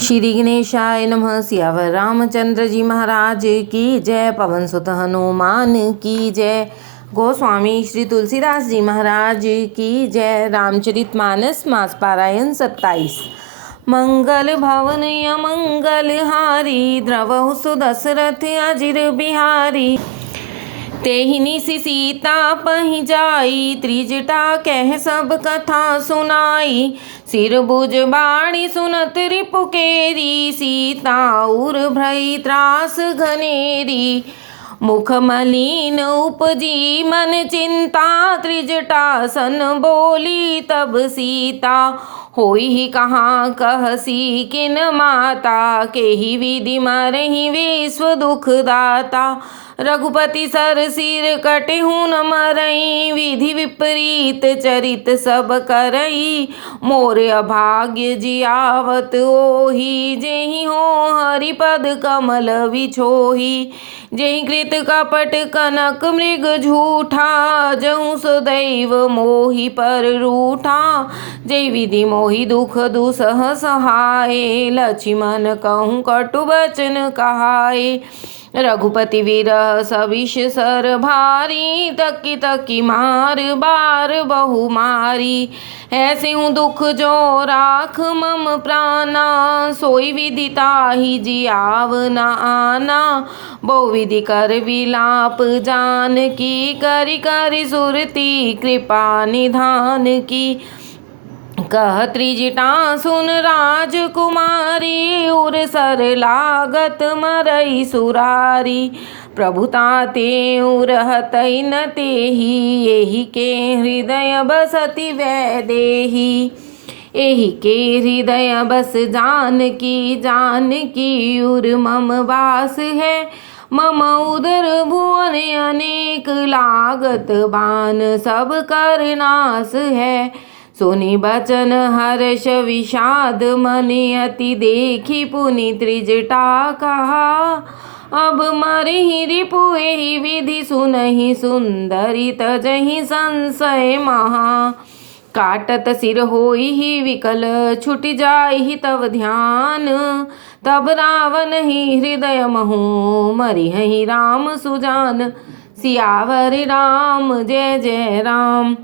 श्री गणेशाय नमः। सियावर रामचंद्र जी महाराज की जय। पवन सुत हनुमान की जय। गोस्वामी श्री तुलसीदास जी महाराज की जय। रामचरितमानस मास पारायण 27। मंगल भवन अमंगल हारी, द्रवहु सुदशरथ अजिर बिहारी। तेहिनी सी सीता पहि जाई, त्रिजटा कह सब कथा सुनाई। सिर बुझ बाणी सुनत रिपुकेरी, सीता उर भई त्रास घनेरी। मुख मलिन उपजी मन चिंता, त्रिजटा सन बोली तब सीता। होई ही कहाँ कहसी किन माता, केहि विधि मरहि विश्व दुख दाता। रघुपति सर सिर कटिहु न मरई, विधि विपरीत चरित सब करई। मोर अभाग्य जियावत ओहि, जेहि हो हरिपद कमल विछोहि। जेहि कृत कपट कनक मृग झूठा, जहु सदैव मोहि पर रूठा। जय विधि मोहि दुख दुसह सहाय, लक्ष्मण कहूँ कटु बचन कहाय। रघुपति विरह सविष सर भारी, तकी तकी मार बार बहु मारी। ऐसे हूँ दुख जो राख मम प्राणा, सोई विधि ताहि जियाव न आना। बहु विधि कर विलाप जान की, करि करि सुरती कृपा निधान की। कह त्रिजटा सुन राजकुमारी, उर सर लागत मरई सुरारी। प्रभुता ते उरहतई न तेहि, एहि के हृदय बसति वैदेही। एहि के हृदय बस जानकी उर मम वास है। मम उदर भुवन अनेक, लागत बान सब कर नाश है। सुनि बचन हर्ष विषाद मनि, अति देखी पुनि त्रिजटा कहा। अब मरहि रिपु एहि विधि सुनहि, सुंदरी तजहि संशय महा। काटत सिर होई विकल, छुट जाहि तव ध्यान। तब रावण ही हृदय महु, मरिहहि राम सुजान। सियावर राम जय जय राम।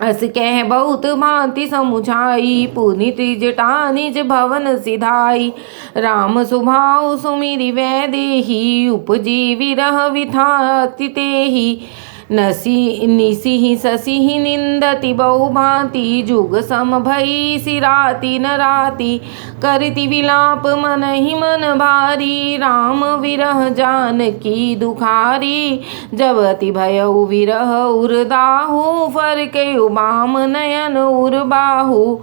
अस कह बहुत भांति समुझाई, पुनि त्रिजटा निज भवन सिधाई। राम सुभाउ सुमिरि वैदेही, उपजी विरह विथा अति तेहि। निसिहि ससिहि निंदति बहु भांति, जुग सम भई सिराति न राति। करति विलाप मनहि मन भारी, राम विरह जानकी दुखारी। जब अति भयउ विरह उरदाहु, फरकउ बाम नयन उर बाहु।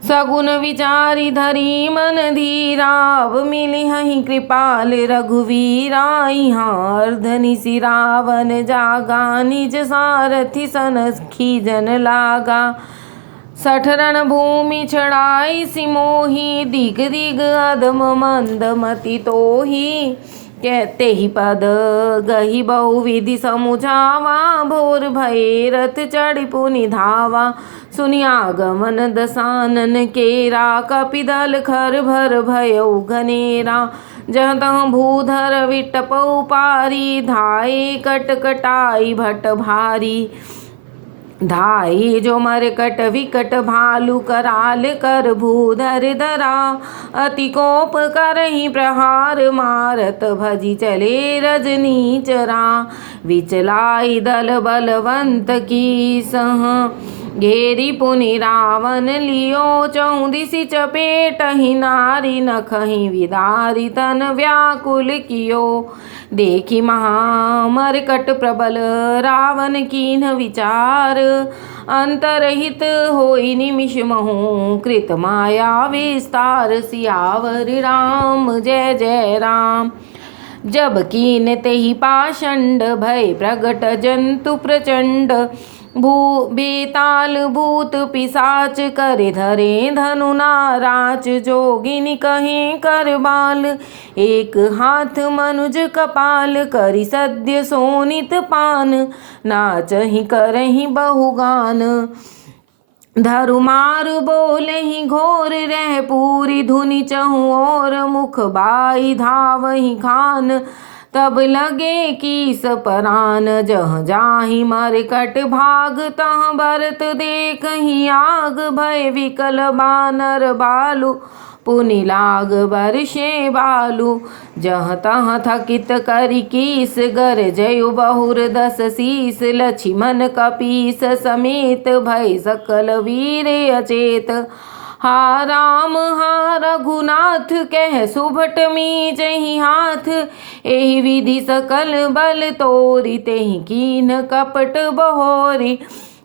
सगुन विचारि धरि मन धीरा, अब मिलिहहि कृपाल रघुवीरा। यहाँ अर्धनिशि रावण जागा, निज सारथि सनखी जन लागा। 60 रण भूमि छड़ाई सिमोही, दिग दिग अधम मंद मति तोही। कहते ही पद गही बहु विधि समुझावा, भोर भये रथ चढ़ि पुनि धावा। सुनि आगमन दसानन केरा, कपिदल खर भर भयउ घनेरा। जहाँ तहाँ भूधर विटपउ पारी, धाये कटकटाई भट भारी। धाई जो मरकट विकट भालु, कराल कर भूधर धरा। अति कोप करहि प्रहार, मारत भजी चले रजनी चरा। विचलाई दल बलवंत की सह, घेरी पुनि रावण लियो। चौदिसि चपेटहि नारी, नखहि विदारी तन व्याकुल कियो। देखी महामरकट प्रबल, रावण कीन्ह विचार। अंतरहित होई निमिष महु, कृत माया विस्तार। सियावर राम जय जय राम। जब कीन तेहि पाषंड, भय प्रगट जंतु प्रचंड। बेताल भूत पिशाच, करे धरे धनु नाराच। जोगिनी कहें कर बाल, एक हाथ मनुज कपाल। करि सद्य सोनित पान, नाचहि करहि बहुगान। धरुमार बोले ही घोर रह पूरी धुनि चहु और मुख बाई धावहि खान। तब लगे कीस परान जह जाहि मरकट भाग तह भरत देखहि आग। भय विकल बानर बालु पुनि लाग बरषे बालु। जह तह थकित करि कीस गरजयु बहुर दस शीस। लक्ष्मण कपीस समेत भय सकल वीर अचेत। हा राम हा रघुनाथ कह सुभट मीजहि हाथ। एहि विधि सकल बल तोरि तेहि कीन कपट बहोरी।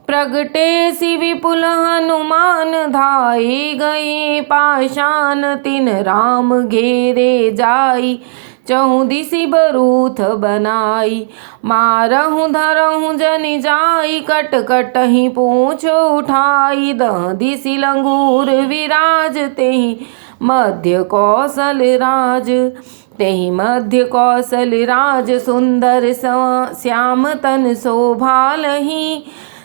प्रगटे सि विपुल हनुमान धाये गए पाषाण। तिन राम घेरे जाई चहु दिसि बरूथ बनाई। मारहु धरहु जनि जाई कट कटहि पूँछ उठाई। दह दिसि लंगूर विराज तेहि मध्य कौशल राज। तेहि मध्य कौशल राज सुंदर श्याम तन शोभालहि।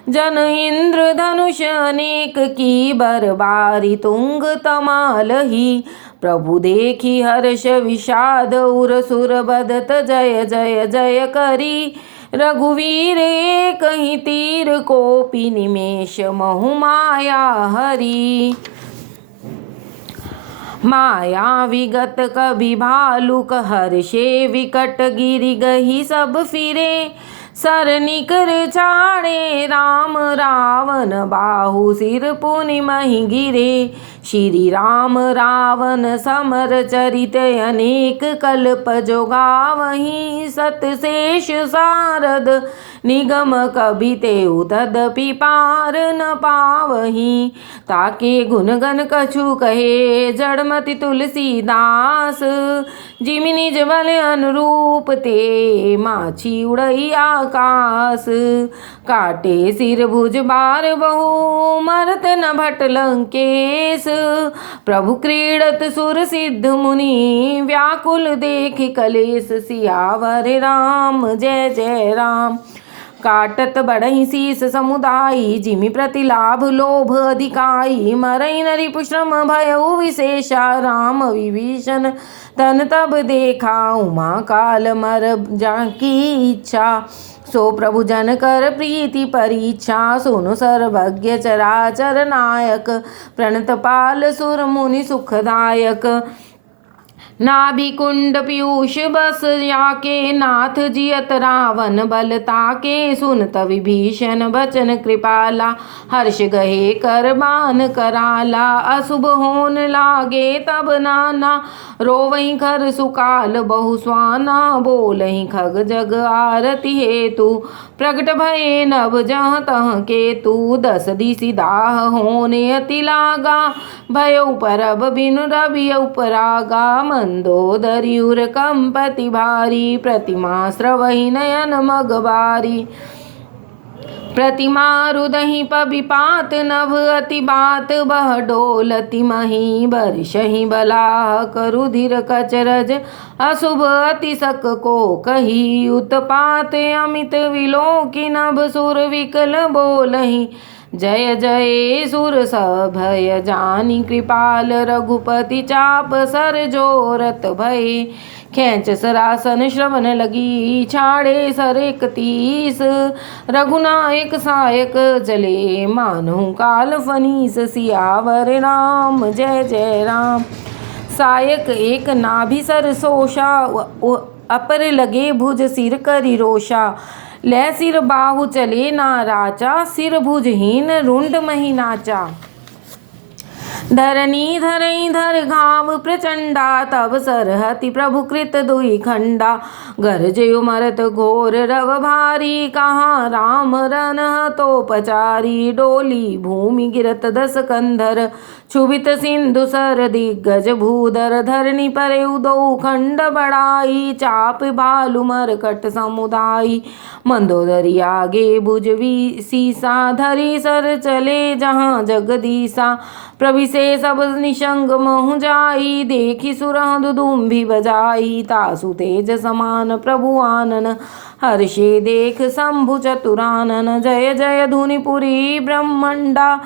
जन इंद्र धनुष अनेक की बरबारी तुंग तमालहि। प्रभु देखी हर्ष विषाद उर सुर बदत जय जय जय करी। रघुवीर एकहि तीर कोपि निमेष महु माया हरि। माया विगत कभी भालुक हर्षे विकट गिरि गही सब फिरे। सर निकर चाड़े राम रावण बाहु सिर पुनि महि गिरे। श्री राम रावण समर चरित अनेक कल्प जो गावहीं। सत शेष सारद निगम कभी तेउ तदपि पार न पावहीं। ताके गुण गण कछु कहे जड़मति तुलसीदास। जिमि निज बल अनुरूप ते माछी उड़ई आकाश। काटे सिर भुज बार बहु मरत न भट लंकेश। प्रभु क्रीड़त सुर सिद्ध मुनि व्याकुल देखि कलेश। सियावर राम जय जय राम। काटत बढ़हि शीस समुदायी जिमि प्रति लाभ लोभ अधिकाई। मरई न रिपु श्रम भयउ विशेषा राम विभीषण तन तब देखा। उमा काल मर जाकी इच्छा सो प्रभु जन कर प्रीति परीक्षा। सुनु सर्वज्ञ चराचर नायक प्रणत पाल सुर मुनि सुखदायक। नाभि कुंड पीयूष बस जाके नाथ जियत रावण बल ताके। सुनत विभीषण बचन कृपाला हर्ष गहे कर बान कराला। अशुभ होन लागे तब नाना रोवहीं खर सुकाल बहु स्वाना। बोलहीं खग जग आरती हेतु प्रगट भये नभ जहाँ तह केतु। दस दिसि दाह होने अति लागा भयउ परब बिनु रवि उपरागा। मंदोदरी उर कंपति भारी प्रतिमा स्रवहि नयन मगबारी। प्रतिमा रुदहि पबिपात नभ अति बात बह डोलति मही। बरिशहि बलाह करुधिर कचरज अशुभ अति सक को कही। उत्पात अमित विलोकि नभ सुर विकल बोलहि जय जय। सुर सभय जानी कृपाल रघुपति चाप सर जोरत भय। खेंच सरासन श्रवण लगी छाड़े सर 31। रघुनायक सायक चले मानो काल फनीस। सियावर राम जय जय राम। सायक एक नाभि सर सोषा अपर लगे भुज सिर करि रोषा। लै सिर बाहु चले ना राचा सिर भुजहीन रुंड मही नाचा। धरनी धरई धर घाव प्रचंडा तब सरहति प्रभु कृत दुई खंडा। गरजयु मरत घोर रव भारी कहाँ राम रनह तो पचारी। डोली भूमि गिरत दस कंधर क्षुभित सिंधु सर दिग्गज भूधर। धरनी परे उदो खंड बढ़ाई चाप भालु मरकट समुदाई। मंदोदरी आगे भुजवी सीसा धरी सर चले जहाँ जगदीसा। प्रभिसे सब निशंग महु जाई देखी सुरह दुदुम्भी बजाई। तासु तेज समान प्रभु आनन हर्षे देख शंभु चतुरानन। जय जय धुनि पुरी ब्रह्मंडा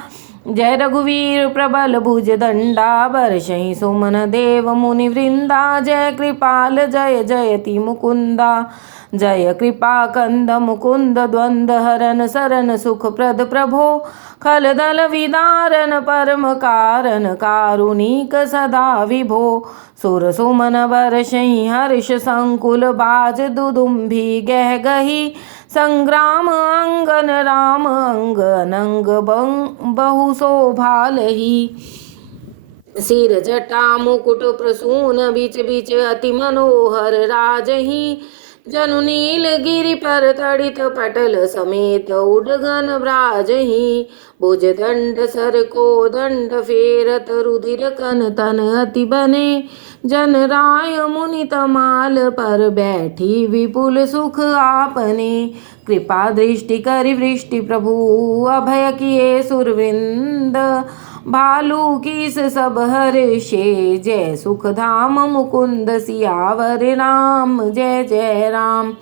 जय रघुवीर प्रबल भुज दंडा बरसहि सुमन देव मुनि वृंदा। जय कृपाल जय जयति मुकुंदा। जय कृपा कंद मुकुंद द्वंद हरन सरन सुख प्रद प्रभो। खल दल विदारन परम कारण कारुणिक सदा विभो। सुर सुमन बरसहि हर्ष संकुल बाज दुदुम्भी गह गही। संग्राम अंगन राम अंग अनंग बहु शोभालहि। सिर जटा मुकुट प्रसून बिच बिच अति मनोहर राजहि। जनु नील गिरि पर तड़ित पटल समेत उडगन ब्राजहि। भुज दंड सर को दंड फेरत रुधिर कन तन अति बने। जन राय मुनि तमाल पर बैठी विपुल सुख आपने। कृपा दृष्टि करि वृष्टि प्रभु अभय किए सुरवृंद। भालू कीस सब हर्षे जय सुख धाम मुकुंद सियावर राम जय जय राम।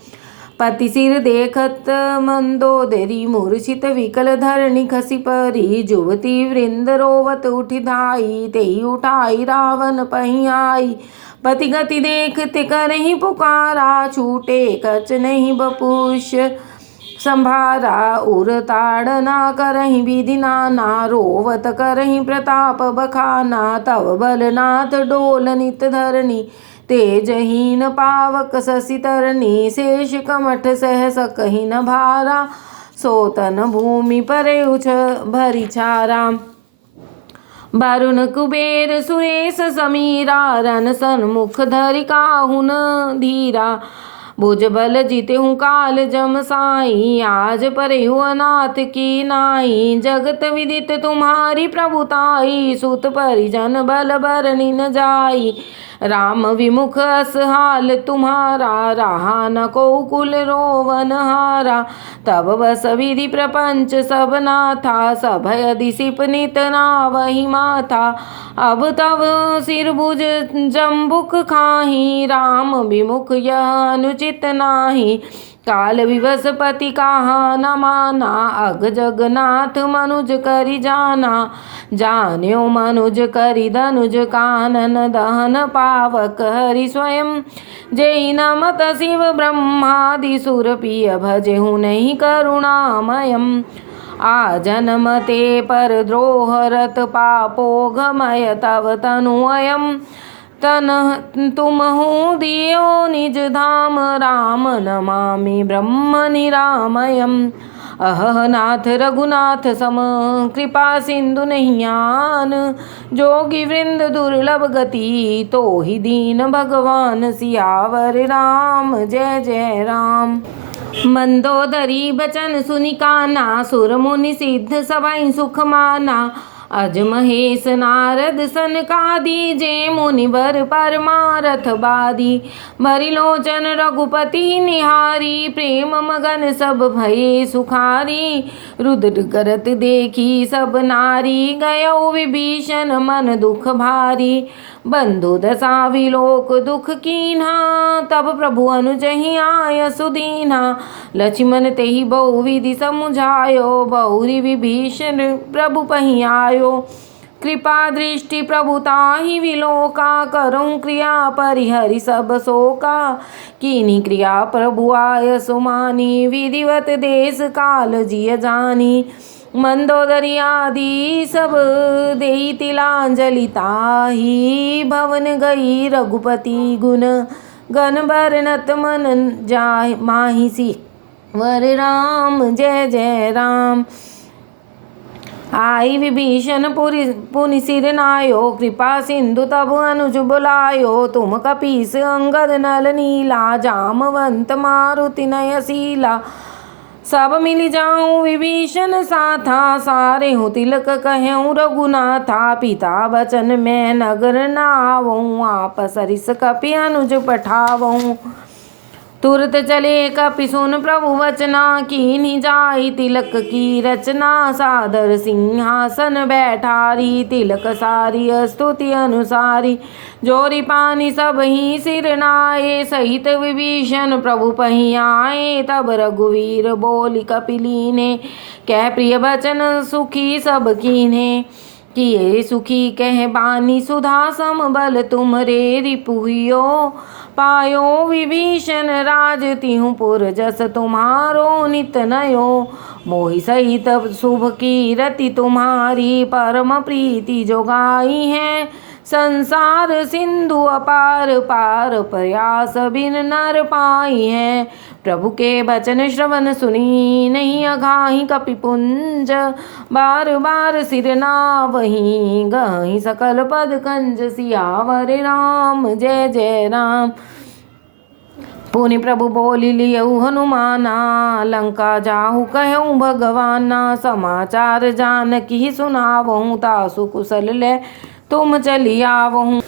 पति सिर देखत मंदोदरी मूर्छित विकल धरणी खसी परी। जुवती वृंद रोवत उठि धाई तेहि उठाई रावण पही आई। पति गति देखते करहि पुकारा छूटे कच नहीं बपुष संभारा। उर ताड़ना करहि विधि नाना रोवत करहि प्रताप बखाना। तव बलनाथ डोल नित धरणी तेजहीन पावक शशि तरणी। शेष कमठ सह सकहि न भारा सोतन भूमि परे उछ भरी छारा। वरुण कुबेर सुरेश समीरा रन सन्मुख धरि काहुन धीरा। भुज बल जीते हूँ काल जम साई आज परे हूँ अनाथ की नाई। जगत विदित तुम्हारी प्रभुताई सुत परिजन बल बरनी न जाई। राम विमुख असहाल तुम्हारा रहा न को कुल रोवन हारा। तब बस विधि प्रपंच सब नाथा सभय दिसिप नित नावहि माथा। अब तब सिर भुज जम्बुक खाही राम विमुख यह अनुचित नाही। काल विवश पति कहा न माना अग जगन्नाथ मनुज करि जाना। जान्यो मनुज करि धनुज कानन दहन पावक हरि स्वयं। जय नमत शिव ब्रह्मादि सुर पिय भजेहु नहीं करुणामयम्। आ जन्म ते पर द्रोह रत पापोघमय तव तनुअयम्। तन तुमहु दियो निज धाम राम नमामि ब्रह्म निरामयम्। अहह नाथ रघुनाथ सम कृपा सिंधु नहियान। जोगी वृंद दुर्लभ गति तो ही दीन भगवान सियावर राम जय जय राम। मंदोदरी बचन सुनि काना सुर मुनि सिद्ध सभै सुख माना। अज महेश नारद सनकादि जे मुनिवर परमारथ बादी। भरि लोचन रघुपति निहारी प्रेम मगन सब भये सुखारी। रुद्र करत देखी सब नारी गयो विभीषण मन दुख भारी। बंधु दशा विलोक दुख कीन्हा तब प्रभु अनुजहि आय सुदीन्हा। लक्ष्मण तेहि बहु विधि समुझायो बहुरी विभीषण प्रभु पहि आयो। कृपा दृष्टि प्रभु ताहि विलोका करऊँ क्रिया परिहरि सब शोका। कीनी क्रिया प्रभु आय सुमानी विधिवत देश काल जिय जानी। मंदोदरी आदि सब देई तिलांजलि ताहि। भवन गई रघुपति गुण गण बरनत मन जाहि माहि सी वर राम जय जय राम। आई विभीषण पुनि सिर नायो कृपा सिंधु तब अनुज बुलायो। तुम कपीस अंगद नल नीला जामवंत मारुति नयशीला। सब मिल जाऊं विभीषण साथा सारे हूँ तिलक कहूँ रघुनाथा। पिता बचन मैं नगर नावऊँ आप सरिस कपि अनुज पठावऊँ। तुरत चले कपि सुन प्रभु वचना, कीन्ही जाई तिलक की रचना। सादर सिंहासन बैठारी, तिलक सारी स्तुति अनुसारी। जोरी पानी सब ही सिर नाए, सहित विभीषण प्रभु पही आए। तब रघुवीर बोली कपिलीने, कह प्रिय वचन सुखी सब कीन्हे। किए सुखी कह बानी सुधा सम बल, तुमरे रिपुहियो पायो। विभीषण राज तिहु पुर जस, तुम्हारो नित नयो। मोहि सहित शुभ कीरति तुम्हारी, परम प्रीति जो गाई है। संसार सिंधु अपार पार, प्रयास बिन नर पाई है। प्रभु के बचन श्रवण सुनी, नहीं अघाही कपिपुंज। बार बार सिर नावहीं, गहि सकल पद कंज। सियावर राम जय जय राम। पुनि प्रभु बोली लियऊ हनुमाना, लंका जाहु कहूँ भगवाना। समाचार जानकी सुनावहूँ, तासु कुशल ले तुम चली आवहूँ।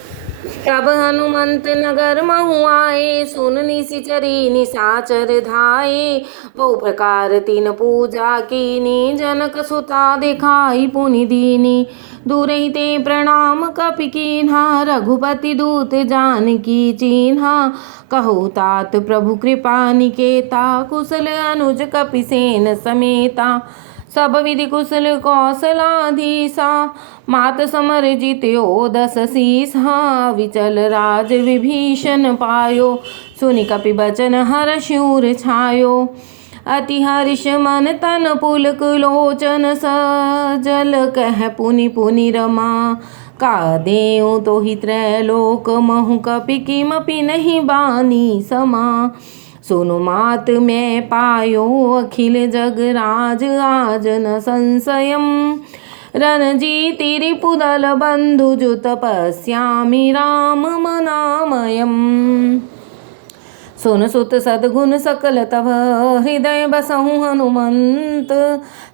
तब हनुमंत नगर महु आए, सुन निशिचरी निशाचर धाये। बहु प्रकार तीन पूजा कीनी, जनक सुता दिखाई पुनि दीनी। दूरहि ते प्रणाम कपि कीन्हा, रघुपति दूत जानकी चीन्हा। कहु तात प्रभु कृपा निकेता, कुशल अनुज कपिसेन समेता। सब विधि कुशल कौशलाधीसा, मात समर जित्यो दस सीसा। विचल राज विभीषण पायो, सुनि कपि बचन हर्ष छायो। अति हर्ष मन तन पुलक लोचन, सजल कह पुनि पुनि रमा। का देऊँ तो ही त्रैलोक महु, कपि किमपि नहीं बानी समा। सुनु मात मैं पायो अखिल जग राज, आज न संशयम्। रणजीति रिपुदल बंधु जो तपस्यामि राम मनामयम्। सुन सुत सद्गुण सकल तव, हृदय बसहु हनुमंत।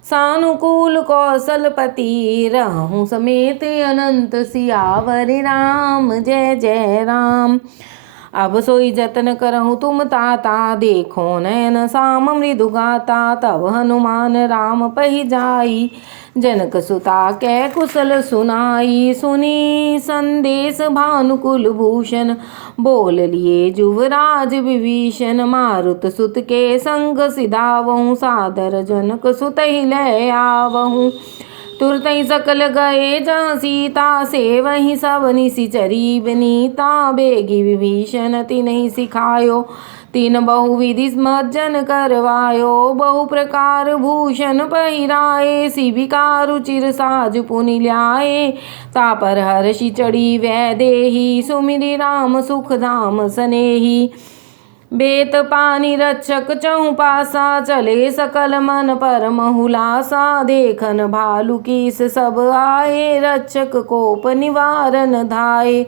सानुकूल कौशलपति, रहूं समेत अनंत। सियावर राम जय जय राम। अब सोई जतन करहूँ तुम ताता, देखो नयन साम मृदु गाता। तब हनुमान राम पही जाई, जनक सुता कै कुशल सुनाई। सुनी संदेश भानुकुल भूषण, बोल लिए जुवराज विभीषण। मारुत सुत के संग सिधावहूँ, सादर जनक सुत ही ले आवहूँ। तुरत ही सकल गए जहाँ सीता, से वहीं सब निशिचरी बनीता। बेगी विभीषण तिन्हि सिखायो, तीन बहुविधि मज्जन करवायो। बहु प्रकार भूषण पहिराए, शिविका रुचिर साज पुनि ल्याए। तापर हर्षि चढ़ी वैदेही, सुमिरि राम सुख धाम सनेही। बेत पानी रक्षक चहु पासा, चले सकल मन परम हुलासा। देखन भालु कीस सब आए, रक्षक कोप निवारन धाये।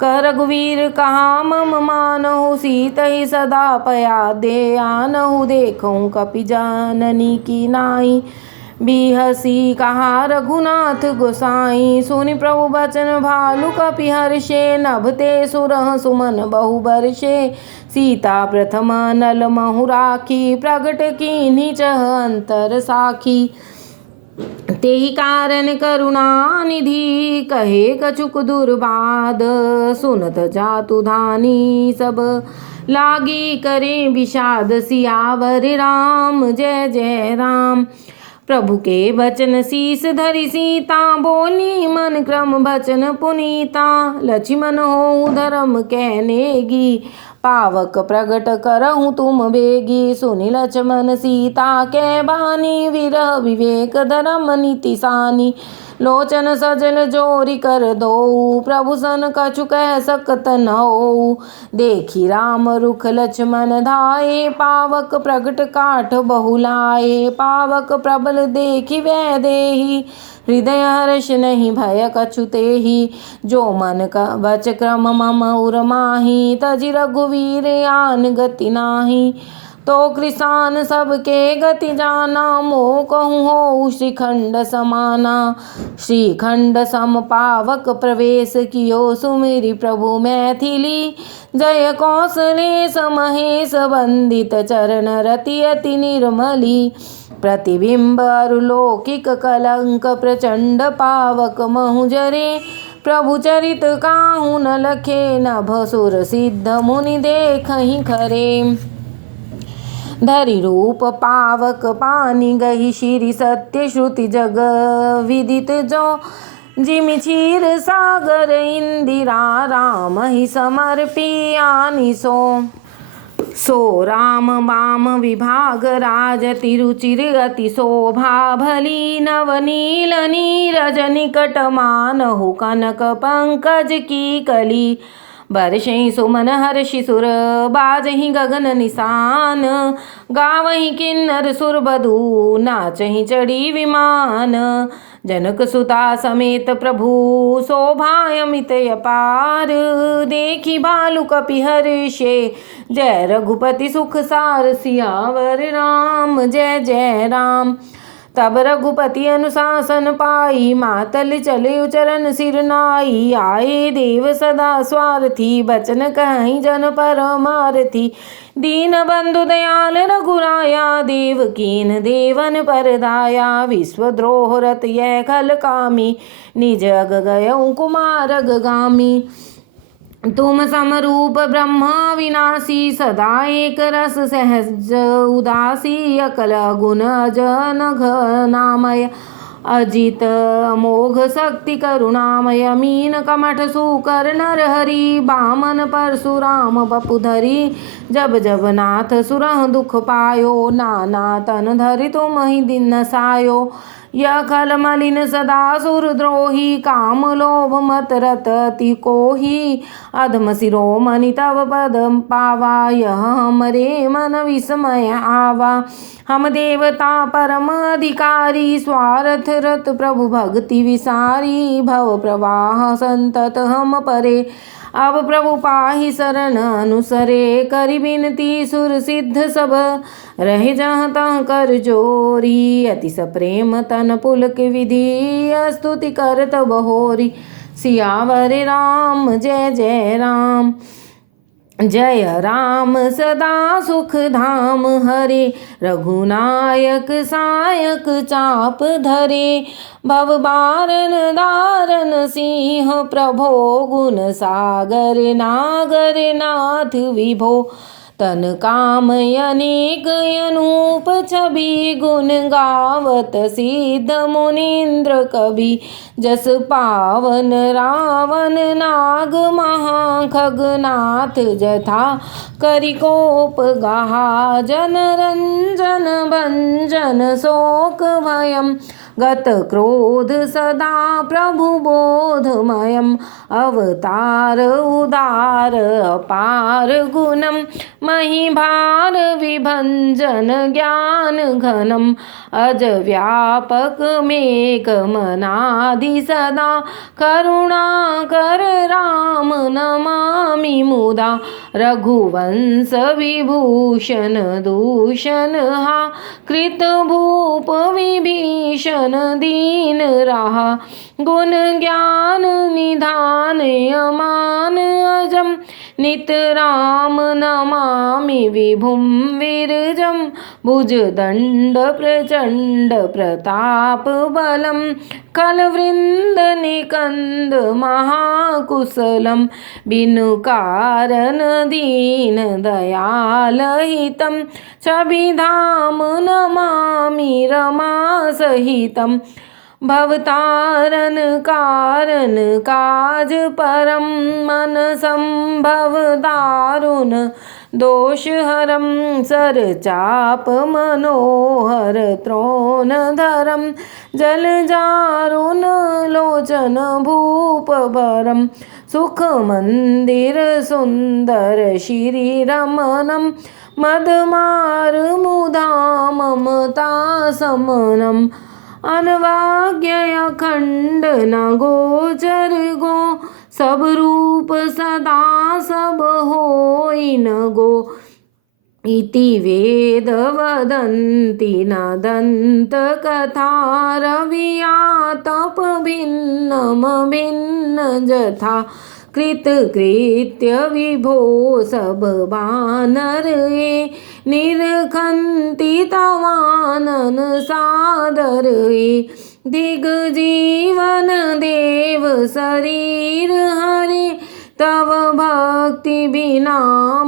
कर रघुवीर कहा मम मानहु, सीतहि सदा पया दे आनहु। देखूं कपि जाननी की नाई, बिहसी कहा रघुनाथ गोसाई। सुनि प्रभु बचन भालु कपि हर्षे, नभते सुरह सुमन बहु बर्षे। सीता प्रथम नल महु राखी, प्रगट कीन्ही चह अंतर साखी। तेहि कारण करुणा निधि, कहे कछुक दुर्बाद। सुनत जातु धानी सब, लागी करे विषाद। सियावर राम जय जय राम। प्रभु के बचन शीस धरि सीता, बोली मन क्रम बचन पुनीता। लक्ष्मण होऊ धर्म कहनेगी, पावक प्रगट करहूँ तुम बेगी। सुनि लक्ष्मण सीता के बानी, विरह विवेक धर्म नीति सानी। लोचन सजल जोरी कर दो, प्रभु सन कछु कह सकत नौ। देखी राम रुख लक्ष्मण धाये, पावक प्रगट काठ बहुलाए। पावक प्रबल देखी वैदेही, हृदय हर्ष नहीं भय कछु तेहि। जो मन का वच क्रम मम उर माही, तजि रघुवीर आन गति नाही। तो कृषान सबके गति जाना, मोह कहूँ हो श्रीखंड समाना। श्रीखंड सम पावक प्रवेश कियो, सुमिरि प्रभु मैथिली। जय कौशलेश महेश वंदित, चरण रति अति निर्मली। प्रतिबिंब अरुलौकिक कलंक, प्रचंड पावक महु जरे। प्रभु चरित काहू न लखे, नभ सुर सिद्ध मुनि देखहि खरे। धरि रूप पावक पानी गही, श्री सत्य श्रुति जग विदित जो। जिमि क्षीर सागर इंदिरा, राम ही समर्पी आनि सो राम बाम विभाग राज, तिरुचिर अति शोभा भली। नवनील नीरज निकट मानहु, कनक पंकज की कली। बरसहि सुमन हर्षि सुर, बाजहि गगन निशान। गावहि किन्नर सुर बधू, नाचहि चढ़ी विमान। जनक सुता समेत प्रभु, शोभाय अमित अपार। देखी भालु कपि हर्षे, जय रघुपति सुख सार। सियावर राम जय जय राम। तब रघुपति अनुशासन पाई, मातल चले चरण सिर नाई। आए देव सदा स्वार्थी, बचन कहीं जन परमारथी। दीन बंधु दयाल रघुराया, देव कीन देवन पर दाया। विश्वद्रोह रत यह खल कामी, निज अग गयउ कुमार गामी। तुम समरूप ब्रह्मा विनाशी, सदा एक रस सहज उदासी। अकल गुण अजन घनामय, अजित मोघ शक्ति करुणामय। मीन कमठ सुकर नरहरि, बामन परशुराम बपुधरी। जब जब नाथ सुरह दुख पायो, नाना तन धरि तुम ही दिन नसायो। यह खल मलिन सदा सुरद्रोही, काम लोभ मत रत अति कोही। अधम शिरोमणि तव पद पावा, यह हमरे मन विस्मय आवा। हम देवता परम अधिकारी, स्वार्थ रत प्रभु भक्ति विसारी। भव प्रवाह संतत हम परे, अब प्रभु पाहि शरण अनुसरे। करि बिनती सुर सिद्ध सब, रहे जहाँ तहाँ कर जोरी। अति सप्रेम तन पुलक विधि, स्तुति करत बहोरी। सियावर राम जय जय राम। जय राम सदा सुख धाम हरे, रघुनायक सायक चाप धरे। भव बारन दारन सिंह प्रभो, गुण सागर नागर नाथ विभो। तन काम अनेक अनूप छवि, गुण गावत सिद्ध मुनीन्द्र कवि। जस पावन रावण नाग महाखगनाथ, जथा करि कोप गहा। जन रंजन भंजन शोक भयम, गत क्रोध सदा प्रभु बोधमयम्। अवतार उदार अपार गुणम, महिभार विभंजन ज्ञान घनम। अज व्यापक मेघ मनादि सदा, करुणा कर राम नमामि मुदा। रघुवंश विभूषण दूषण हा, कृत भूप विभीषण दीन रहा। गुण ज्ञान निधान अमान अजम, नित राम नमामि विभुम विरजम। भुज दंड प्रचंड प्रताप बलम, खल वृंद निकंद महाकुशलम। बिनु कारण दीन दयाल हितम, छवि धाम नमामि रमा सहितम। भवतारण कारण काज परम, मन संभव दारुण दोष हरम। सर चाप मनोहर त्रोण धरम, जल जारुण लोचन भूप भरम। सुख मंदिर सुंदर श्री रमणम, मदमार मुदा ममता समनम। अनवाज्ञ अखंड न गोचर गो, सब रूप सदा सब होई न गो। इति वेद वदन्ति न दन्तकथा रविया तपभिन्नमभिन्न जथा कृतकृत्य विभो सब बानर ये निरखन्ति तवानन सादर ये दिग्जीवन देव शरीर हरे तव भक्ति बिना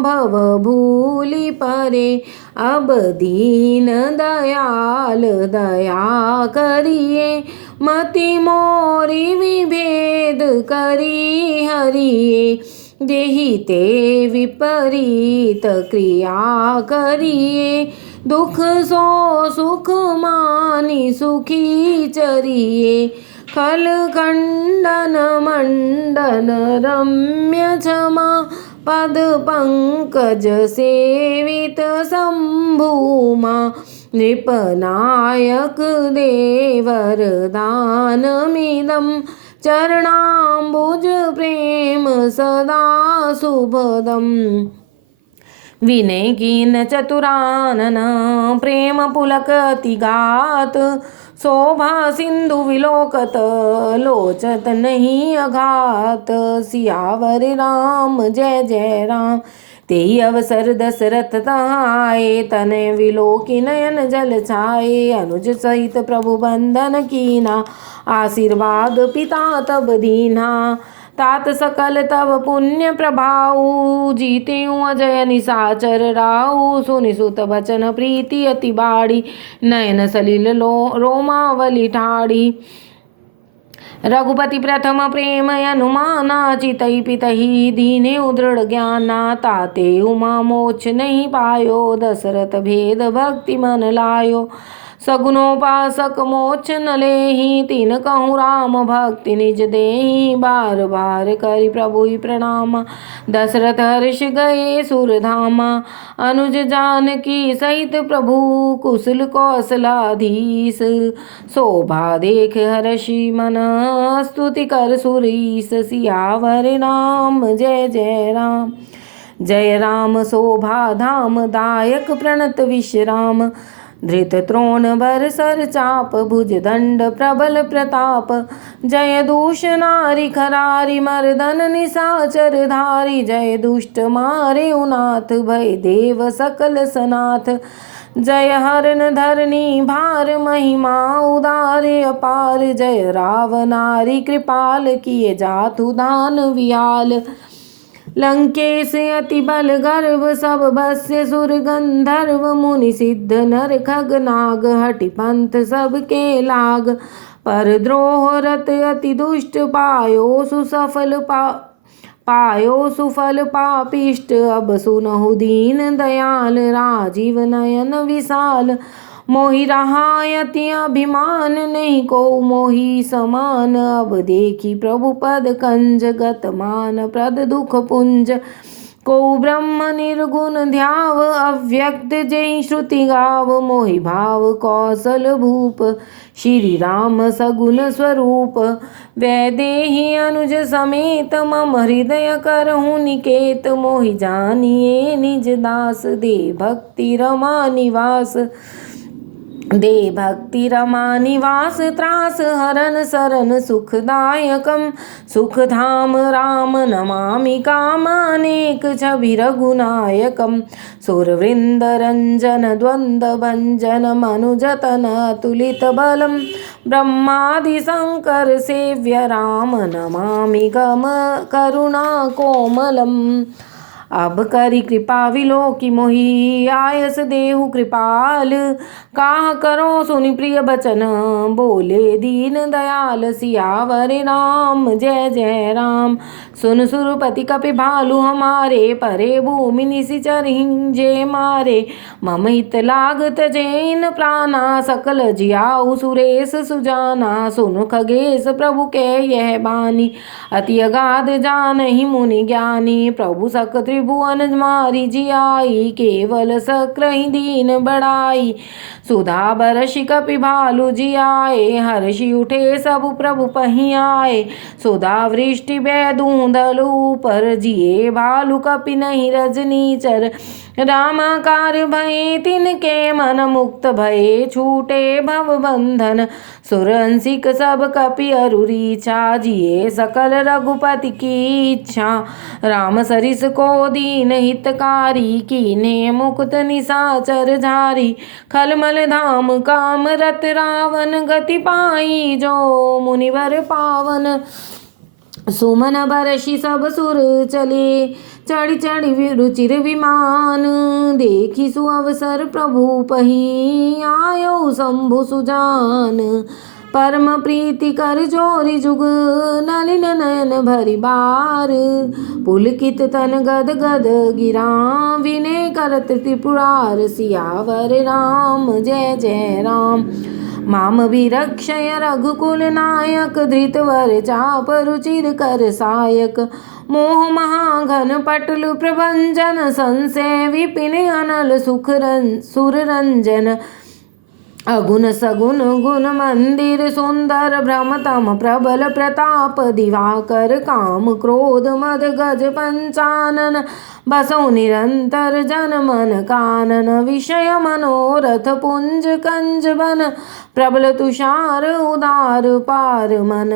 भव भूलि परे अब दीन दयाल दया करिए मति मोरी विभेद करी हरिये देहि ते विपरीत क्रिया करिए दुख सो सुख मानि सुखी चरिए खल खंडन मंडन रम्य क्षमा पद पंकज सेवित शंभुमा नृपनायक देवर दानमिदं चरणाम्बुज प्रेम सदा शुभदम् विनय कीन चतुरानन प्रेम पुलक अतिगात शोभा सिंधु विलोकत लोचत नहीं अघात सियावर राम जय जय राम तेहि अवसर दशरथ तहाए तनय विलोकी नयन जल छाए अनुज सहित प्रभु बंधन कीना आशीर्वाद पिता तब दीना तात सकल तव पुण्य प्रभाऊ जीते अजय निशाचर राहु सुनि सुत बचन प्रीति अति बाड़ी नयन सलिल रोमावली ठाड़ी रघुपति प्रथम प्रेम अनुमाना चितई पितहि दीने उदृढ़ ज्ञाना ताते उमा मोक्ष नहीं पायो दशरथ भेद भक्ति मन लायो सगुनोपासक मोक्ष न लेहि तिन कहूँ राम भक्ति निज देहि बार बार करि प्रभु प्रणाम दशरथ हर्ष गए सुरधामा अनुज जानकी सहित प्रभु कुशल कौशलाधीश शोभा देख हर्षि मन स्तुति कर सुरीस सियावर राम जय जय राम जय राम शोभा धाम दायक प्रणत विश्राम धृत त्रोण बर सर चाप भुज दंड प्रबल प्रताप जय दूष नारी खरारी मर्दन निशाचर धारी जय दुष्ट मारे उनाथ भय देव सकल सनाथ जय हरन धरनी भार महिमा उदार अपार जय रावनारी कृपाल किए जातु दान वियाल लंकेश अति बल गर्भ सब भस्य सुर गंधर्व मुनि सिद्ध नर खग नाग हटि पंथ सब के लाग पर द्रोह रत अति दुष्ट पायो सुफल पापिष्ट अब सुनहु दीन दयाल राजीव नयन विशाल मोहि रहायति अभिमान नहीं को मोहि समान अब देखी प्रभु पद कंज गत मान प्रद दुख पुंज को ब्रह्म निर्गुण ध्याव अव्यक्त जय श्रुति गाव मोहि भाव कौशल भूप श्री राम सगुण स्वरूप वैदेही अनुज समेत मम हृदय करहु निकेत मोहि जानिए निज दास दे भक्ति रमा निवास दे भक्ति रमा निवास त्रास हरन सरन सुखदायकम सुखधाम राम नमामि कामानेक छवि रघुनायकम सुरवृंद रंजन द्वंद भंजन मनुजतन तुलित बलम ब्रह्मादि शंकर सेव्य राम नमामि गम करुणा कोमलम अब करी कृपा विलोकी मोहि आयस देहु कृपाल काह करो सुनि प्रिय बचन बोले दीन दयाल सियावर राम जय जय राम सुन सुरपति कपि भालु हमारे परे भूमि निशिचर हिंजे मारे मम हित लागत जैन प्राणा सकल जियाउ सुरेश सुजाना सुन खगेश प्रभु के यह बानी अति अगाध जानहि मुनि ज्ञानी प्रभु सक त्रिभुवन मारी जियाई, केवल सक्रहि दीन बड़ाई। सुधा बरषि कपि भालु जियाए, हर्षि उठे सब प्रभु पहि आए। सुधा वृष्टि बैदूंदलु पर, जिए भालु कपि नहीं रजनीचर। रामाकार भये तिनके मन, मुक्त भये छूटे भव बंधन। सुरंसिक सब कपि अरुरीछा, जिए सकल रघुपति की इच्छा। राम सरिस को दीन हितकारी, कीन्हे मुकुत निशाचर झारी। खलमल धाम काम रत रावण, गति पाई जो मुनिवर पावन। सुमन बरषि सब सुर चले, चढ़ि चढ़ि रुचिर विमान। देखि सुअवसर प्रभु पहि, आयो शंभु सुजान। परम प्रीति कर जोरि जुग, नलिन नयन भरि बार। पुलकित तन गद गद गिरा, विनय करत त्रिपुरार। सियावर राम जय जय राम। माम विरक्षय रघुकुल नायक, धृतवर चाप रुचिर कर सायक। मोह महाघन पटल प्रभंजन, संशय विपिन अनल सुर रंजन। अगुण सगुण गुण मंदिर सुंदर, भ्रमतम प्रबल प्रताप दिवाकर। काम क्रोध मद गज पंचानन, बसौ निरंतर जन मन कानन। विषय मनोरथ पुंज कंज बन, प्रबल तुषार उदार पार मन।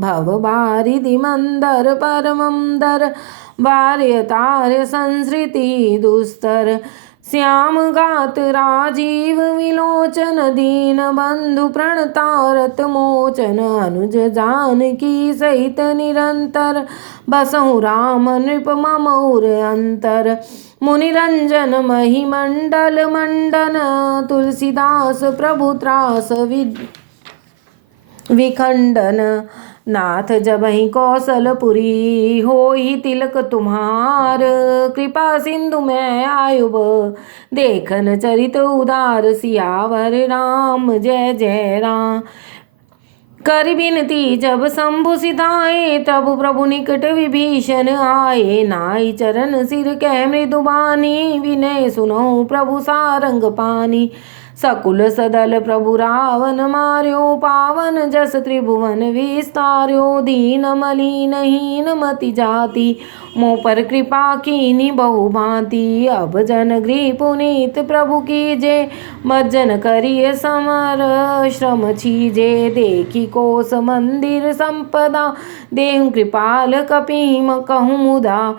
भव बारिधि मंदर परमंदर, बार्य तार संसृति दुस्तर। श्याम गात राजीव विलोचन, दीन बंधु प्रणतारत मोचन। अनुज जानकी सहित निरंतर, बसहु राम नृप मम उर अंतर। मुनिरंजन महिमंडल मंडन, तुलसीदास प्रभु त्रास विखंडन। नाथ जबहि कौशलपुरी, होई तिलक तुम्हार। कृपा सिंधु मैं आयुब, देखन चरित उदार। सियावर राम जय जय राम। कर बिनती जब शंभु सिधाए, तब प्रभु निकट विभीषण आए। नाई चरण सिर कह मृदुबानी, विनय सुनौ प्रभु सारंग पानी। सकुल सदल प्रभु रावण मार्यो, पावन जस त्रिभुवन विस्तार्यो। दीन मलिन हीन मति जाति, मोह पर कृपा कीन्ही बहु भांति। अब जन गृह पुनीत प्रभु कीजे, मज्जन करिय समर श्रम छीजे। देखी कोस मंदिर संपदा, देहु कृपाल कपिम कहूँ मुदा।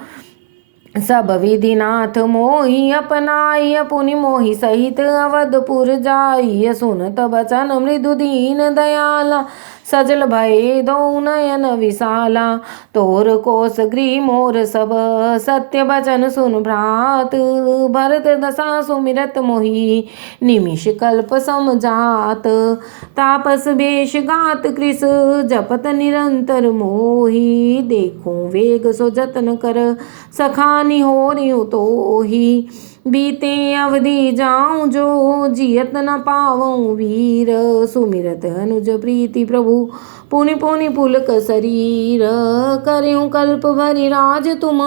सब विधिनाथ मोहि अपनाई, पुनि मोहि सहित अवधपुर जाई। सुनत बचन मृदु दीन दयाला, सजल भये दो नयन विशाला। तोर कोस गृह मोर सब, सत्य बचन सुन भ्रात। भरत दशा सुमिरत मोहि, निमिष कल्प समझात। तापस वेश गात कृस, जपत निरंतर मोहि। देखो वेग सो जतन कर, सखानी होरियु तोहि। बीते अवधि जाऊं जो, जियत न पावऊं वीर। सुमिरत अनुज प्रीति प्रभु, पुनि पुनि पुलक शरीर। करेहु कल्प भरि राज तुम,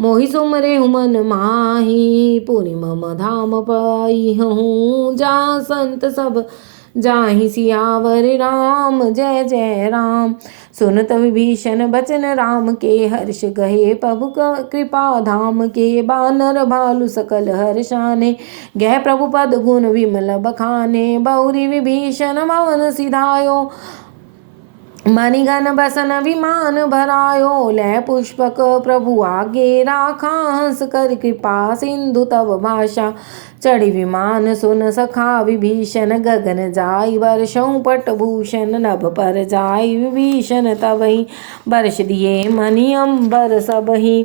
मोहि सुमरेहु मन माहि। पुनि मम धाम पाई हूँ, जा संत सब जाहि। सियावर राम जय जय राम। सुनत विभीषण बचन राम के, हर्ष गहे प्रभु कृपा धाम के। बानर भालु सकल हर्षाने, गह प्रभु पद गुण विमल बखाने। बहुरी विभीषण भवन सिधायो, मणिगण बसन विमान भरायो। लय पुष्पक प्रभु आगे राखा, हंस कर कृपा सिंधु तब भाषा। चढ़ी विमान सुन सखा विभीषण, गगन जाई वर्षों पटभूषण। नभ पर जाई विभीषण तबहि, बरष दिए मनि अम्बर सबहि।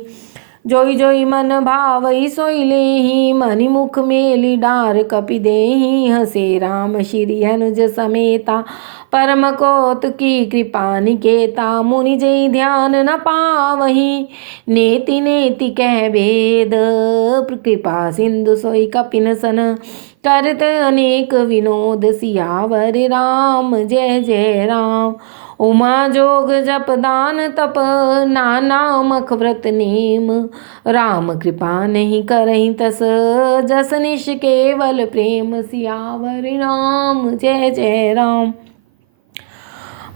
जोई जोई मन भावई सोई लेहि, मनि मुख मेली डार कपि देहि। हसे राम श्री अनुज समेता, परम कौतुकी कृपा निकेता। मुनि जय ध्यान न पावहीं, नेति नेति कह भेद। कृपा सिंधु सोई कपिन सन, करत अनेक विनोद। सियावर राम जय जय राम। उमा जोग जप दान तप नाना मख व्रत नेम। राम कृपा नहीं करहीं तस जस निश केवल प्रेम। सियावर राम जय जय राम।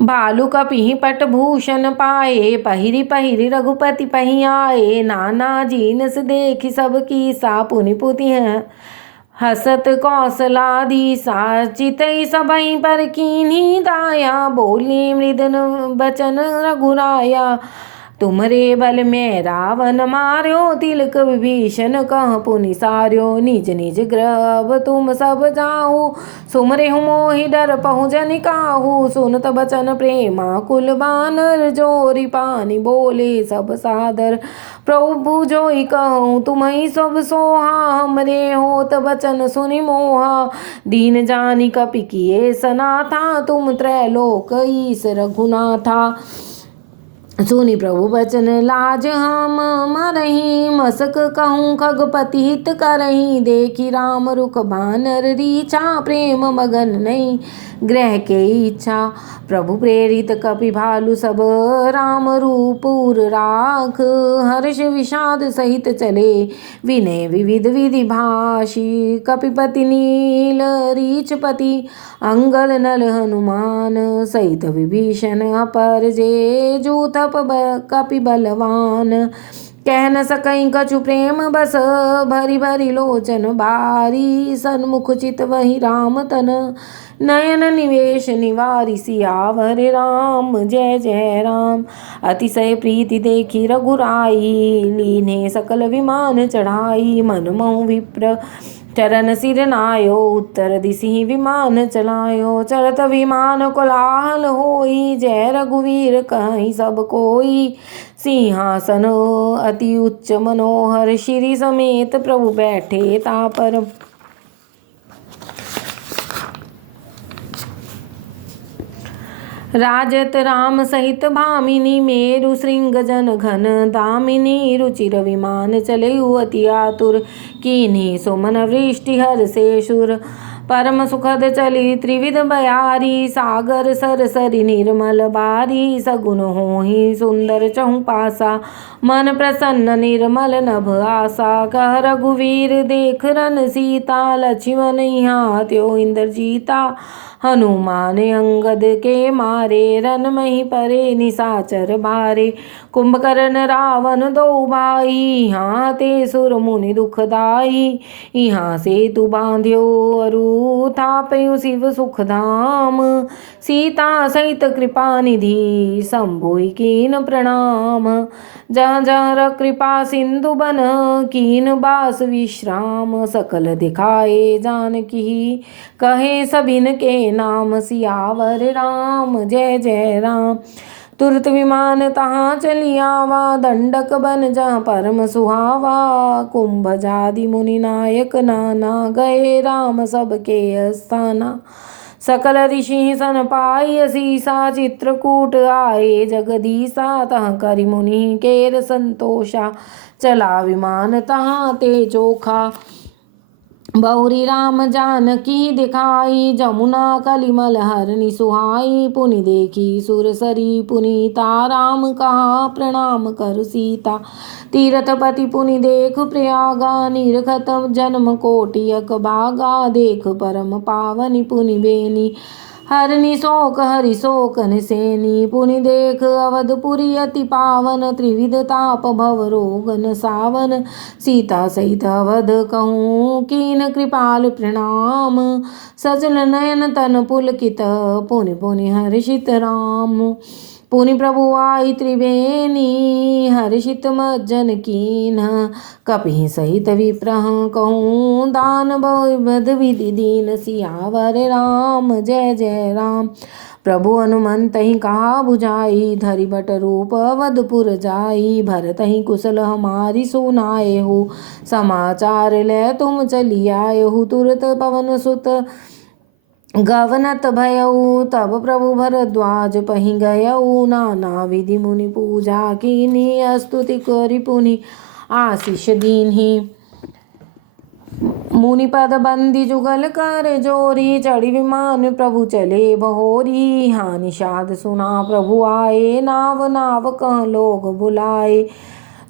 भालू कपिहि पट भूषण पाए पहिरी पहिरी रघुपति पही आए। नाना जीनस देखि सब की सा पुनि पुति हसत कौशलादि साचितई सबई पर कीन्ही दाया। बोली मृदन बचन रघुराया तुमरे बल में रावण मार्यो। तिलक विभीषण कह पुनि सार्यो। निज निज ग्रह तुम सब जाहु सुमरे मोहि डर पहु जन काहू। सुनत बचन प्रेमा कुल बानर जोरी पानी बोले सब सादर। प्रभु जोई कहूँ तुम्हें सब सोहा हमरे होत बचन सुनि मोहा। दीन जानी कपि किए सनाथा तुम त्रैलोक ईस रघुनाथा। सुनि प्रभु बचन लाज हम मरही मसक कहूँ खगपति हित करही। देखी राम रुख बानर रीछा प्रेम मगन नहीं ग्रह के इच्छा। प्रभु प्रेरित कपि भालु सब राम रूप उर राख। हर्ष विषाद सहित चले विनय विविध विधि भाषी। कपिपति नील रीछपति अंगद नल हनुमान। सहित विभीषण अपर जे जूथप कपि बलवान। कह न सकई कछु प्रेम बस भरी भरी लोचन बारी। सन्मुख चित वही राम तन नयन निवेश निवारी। सियावर राम जय जय राम। अतिशय प्रीति देखी रघुराई लीन्हे सकल विमान चढ़ाई। मन महु विप्र चरण सिर नायो उत्तर दिशि विमान चलायो। चलत विमान कोलाहल होई जय रघुवीर कहीं सब कोई। सिंहासन अति उच्च मनोहर श्री समेत प्रभु बैठे तापर। राजत राम सहित भामिनी मेरु श्रृंग जन घन दामिनी। रुचिर विमान चले अति आतुर कीन्ही सुमन वृष्टि हर से शुर। परम सुखद चली त्रिविध बयारी सागर सरसरि निर्मल बारी। सगुन होहि सुंदर चहु पासा मन प्रसन्न निर्मल नभ आशा। कह रघुवीर देख रन सीता लक्ष्मण यहाँ त्यो इंद्रजीता। हनुमान अंगद के मारे रन मही परे निशाचर भारे। कुंभकर्ण रावण दो भाई यहाँ ते सुर मुनि दुखदाई। यहाँ से तू बांध्यो अरु थापयु शिव सुखधाम। सीता सहित कृपा निधि संभोई कीन प्रणाम। जहाँ जहाँ कृपा सिंधु बन कीन बास विश्राम। सकल दिखाए जानकी कहे सबिन के नाम। सियावर राम जय जय राम। तुरत विमान तहाँ चली आवा दंडक बन जहाँ परम सुहावा। कुंभजादि मुनि नायक नाना गए राम सबके स्थाना। सकल ऋषि सन पाई सीसा चित्रकूट आए जगदीसा। तह करि मुनि केर संतोषा चला विमान तहाँ ते चोखा। बहुरी राम जानकी दिखाई जमुना कलिमल हरनि सुहाई। पुनि देखी सुरसरी पुनीता राम कहा प्रणाम कर सीता। तीर्थपति पुनि देख प्रयागा निरखत जन्म कोटि अकभागा। देख परम पावनि पुनि बेनी हरनि शोक हरि शोक निसेनी। पुनि देख अवधपुरी अति पावन त्रिविध ताप भव रोगन सावन। सीता सहित अवध कहूँ कीन कृपाल प्रणाम। सजल नयन तन पुलकित पुनि पुनि हर्षित राम। पुनि प्रभु आई त्रिवेणी हर्षित मज्जन कीन। कपि सहित विप्रह कहूँ दान बद विधि दीन। सियावर राम जय जय राम। प्रभु हनुमंत ही कहा बुझाई धरि बट रूप अवधपुर जाई। भरत ही कुशल हमारी सुनाए हो समाचार ले तुम चली आए हो। तुरत पवन सुत गवनत भयऊ तब प्रभु भरद्वाज पही गयऊ। नाना विधि मुनि पूजा कीन्ही स्तुति करि पुनि आशीष दीन्ही। मुनि पद बंदी जुगल कर जोरी, चढ़ी विमान प्रभु चले बहोरी। हाँ निषाद सुना प्रभु आए, नाव नाव कह लोग बुलाए।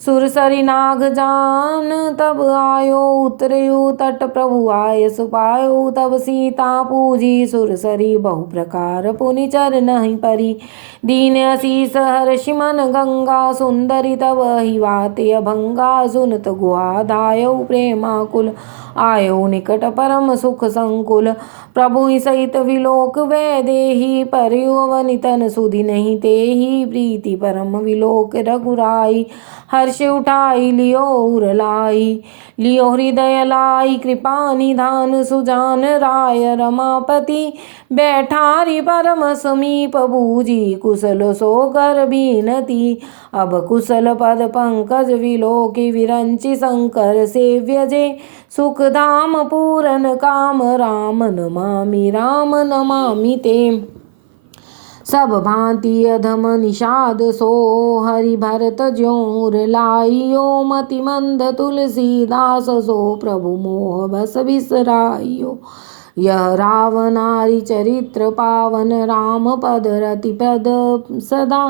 सुरसरी नाग जान तब आयो, उतरयो तट प्रभु आय सुपायो। तब सीता पूजी सुरसरी, बहु प्रकार पुनि चरनहि परी। दीन असीस हर्षि मन गंगा, सुंदरी तब ही वाते अभंगा। सुनत गुहा धायो प्रेमाकुल, आयो निकट परम सुख संकुल। प्रभु सहित विलोक वैदेही, परयो वनितन सुधि नहीं तेही। प्रीति परम विलोक रघुराई, हर्ष उठाई लियो उर लाई। लियो हृदय लाई कृपा निधान, सुजान राय रमापति। बैठारी परम समीप बूझी, कुशल सोगर बीनती। अब कुशल पद पंकज विलोकी, विरंचि शंकर सेव्य जे। सुख धाम पूरन काम, राम नमामि ते। सब भांति अधम निषाद सो, हरि भरत ज्यों लाइयो। मति मंद तुलसीदास सो, प्रभु मोह बस बिसराइयो। यह रावनारी चरित्र पावन, राम पद रति पद सदा।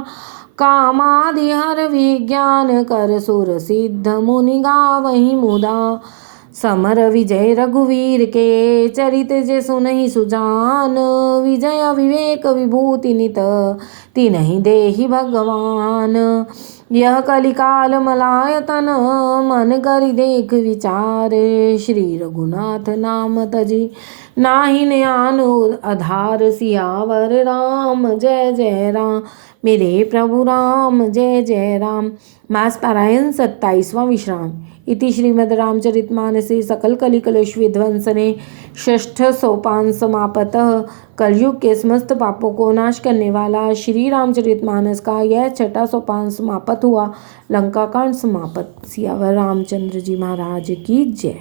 कामादि हर विज्ञान कर, सुर सिद्ध मुनि गावहि मुदा। समर विजय रघुवीर के, चरित जे सुनहि सुजान। विजय विवेक विभूति नित, तिन्हि देहि भगवान। यह कलिकाल मलायतन, मन करि देख विचार। श्री रघुनाथ नाम तजि, नाहि न्यान आधार। सियावर राम जय जय राम, मेरे प्रभु राम जय जय राम। मास पारायण 27वां विश्राम। इति श्रीमद् रामचरितमानसे सकल कलिकलुष विध्वंसने षष्ठ सोपान समापतः। कलयुग के समस्त पापों को नाश करने वाला श्री रामचरितमानस का यह छठा सोपान समाप्त हुआ। लंका कांड समाप्त। सियावर रामचंद्र जी महाराज की जय।